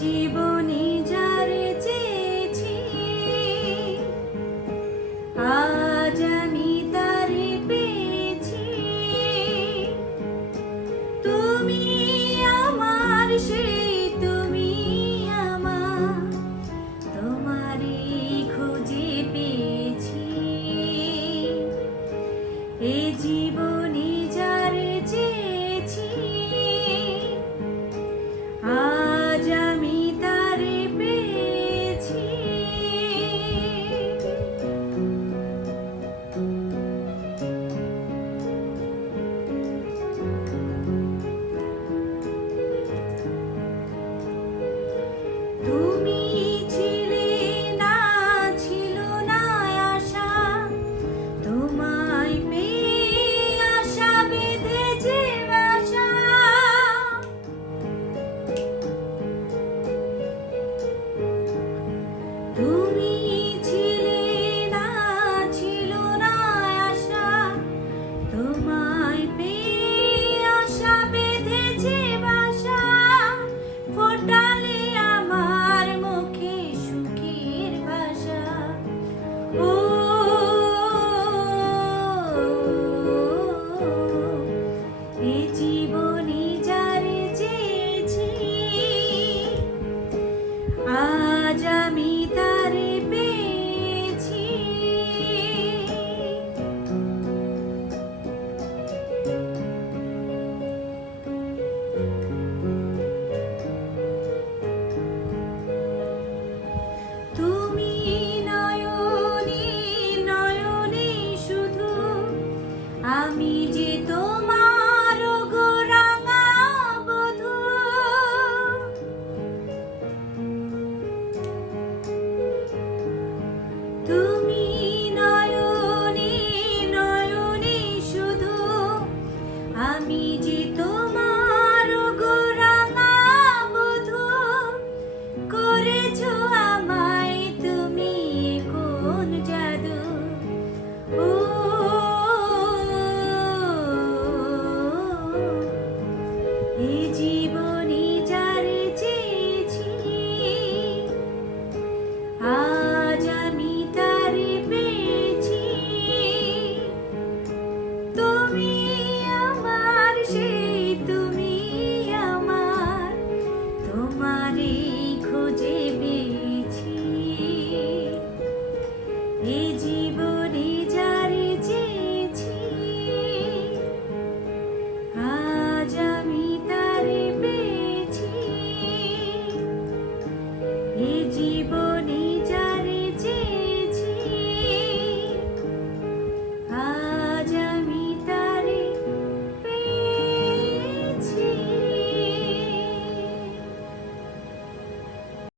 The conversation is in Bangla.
জীবনী এ জীবন